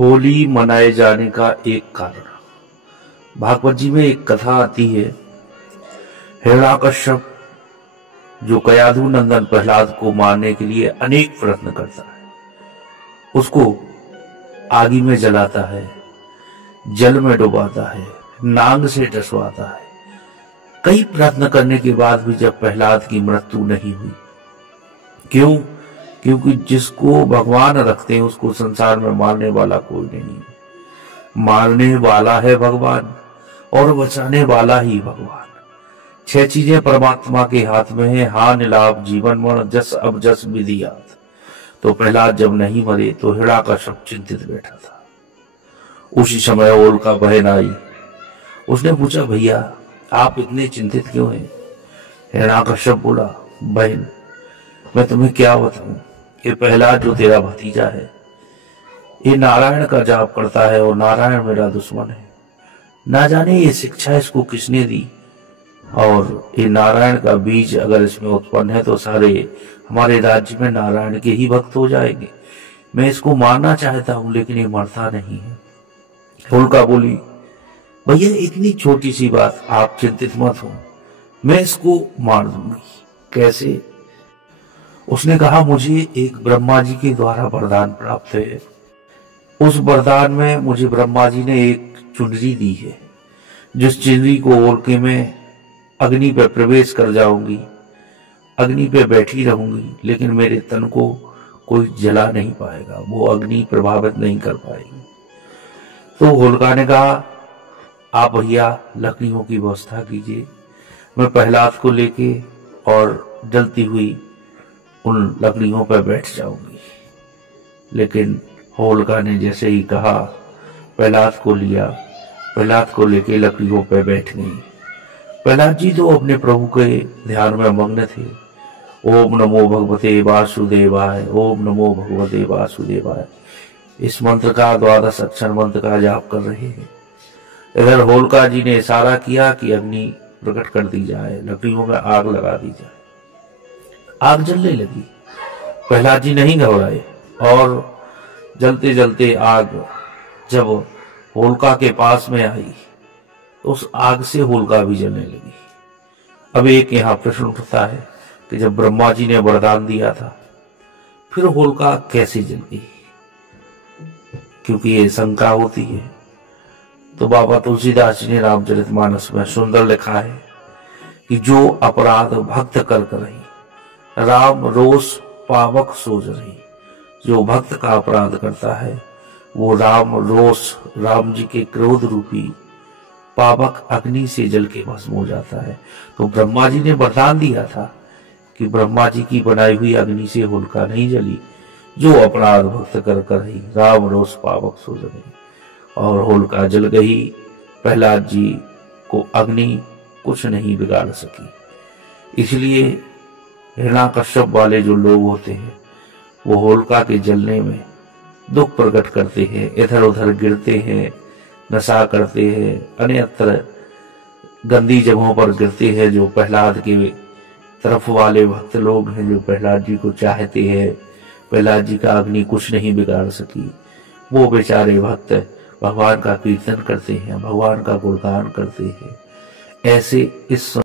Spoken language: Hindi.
होली मनाए जाने का एक कारण। भागवत जी में एक कथा आती है। हिरण्यकश्यप जो कयाधु नंदन प्रहलाद को मारने के लिए अनेक प्रयत्न करता है, उसको आगी में जलाता है, जल में डुबाता है, नांग से डसवाता है। कई प्रयत्न करने के बाद भी जब प्रहलाद की मृत्यु नहीं हुई, क्यों? क्योंकि जिसको भगवान रखते हैं उसको संसार में मारने वाला कोई नहीं। मारने वाला है भगवान और बचाने वाला ही भगवान। 6 चीजें परमात्मा के हाथ में है। हा नीलाभ जीवन मरण जस अब जस विधियात। तो प्रहलाद जब नहीं मरे तो हिरण्यकश्यप चिंतित बैठा था। उसी समय होलिका बहन आई। उसने पूछा, भैया आप इतने चिंतित क्यों हैं? हिरण्यकश्यप बोला, बहन मैं तुम्हें क्या बताऊं, ये प्रहलाद जो तेरा भतीजा है, ये नारायण का जाप करता है और नारायण मेरा दुश्मन है। ना जाने ये शिक्षा इसको किसने दी, और ये नारायण का बीज अगर इसमें उत्पन्न है तो सारे हमारे राज्य में नारायण के ही भक्त हो जाएंगे। मैं इसको मारना चाहता हूं लेकिन ये मरता नहीं है। होलिका बोली, भैया इतनी छोटी सी बात, आप चिंतित मत हो, मैं इसको मार दूंगी। कैसे? उसने कहा, मुझे एक ब्रह्मा जी के द्वारा वरदान प्राप्त है। उस वरदान में मुझे ब्रह्मा जी ने एक चुनरी दी है। जिस चुनरी को ओढ़ के मैं अग्नि पे प्रवेश कर जाऊंगी, अग्नि पे बैठी रहूंगी, लेकिन मेरे तन को कोई जला नहीं पाएगा, वो अग्नि प्रभावित नहीं कर पाएगी। तो होलिका ने कहा, आप भैया लकड़ियों की व्यवस्था कीजिए, मैं प्रहलाद को लेके और जलती हुई उन लकड़ियों पर बैठ जाऊंगी। लेकिन होलिका ने जैसे ही कहा, प्रहलाद को लिया, प्रहलाद को लेके लकड़ियों पर बैठ गई। प्रहलाद जी तो अपने प्रभु के ध्यान में मग्न थे। ओम नमो भगवते वासुदेवाय, ओम नमो भगवते वासुदेवाय, इस मंत्र का 12 अक्षर मंत्र का जाप कर रहे हैं। इधर होलिका जी ने इशारा किया कि अग्नि प्रकट कर दी जाए, लकड़ियों में आग लगा दी जाए। आग जलने लगी। प्रहलाद जी नहीं घबराए और जलते जलते आग जब होलिका के पास में आई तो उस आग से होलिका भी जलने लगी। अब एक यहाँ प्रश्न उठता है कि जब ब्रह्मा जी ने वरदान दिया था, फिर होलिका कैसे जल गई? क्योंकि ये शंका होती है। तो बाबा तुलसीदास जी ने रामचरितमानस में सुंदर लिखा है कि जो अपराध भक्त कर रही, राम रोष पावक सोच रही। जो भक्त का अपराध करता है वो राम रोष, राम जी के क्रोध रूपी पावक अग्नि से जल के भस्म हो जाता है। तो ब्रह्मा जी ने वरदान दिया था कि ब्रह्मा जी की बनाई हुई अग्नि से होलिका नहीं जली। जो अपराध भक्त कर रही, राम रोष पावक सोच रही, और होलिका जल गई। प्रहलाद जी को अग्नि कुछ नहीं बिगाड़ सकी। इसलिए हिरण्यकश्यप वाले जो लोग होते हैं वो होलिका के जलने में दुख प्रकट करते हैं, इधर उधर गिरते हैं, नशा करते हैं, अन्यत्र गंदी जगहों पर गिरते हैं। जो प्रहलाद के तरफ वाले भक्त लोग हैं, जो प्रहलाद जी को चाहते हैं, प्रहलाद जी का अग्नि कुछ नहीं बिगाड़ सकी, वो बेचारे भक्त भगवान का कीर्तन करते हैं, भगवान का गुणगान करते हैं। ऐसे इस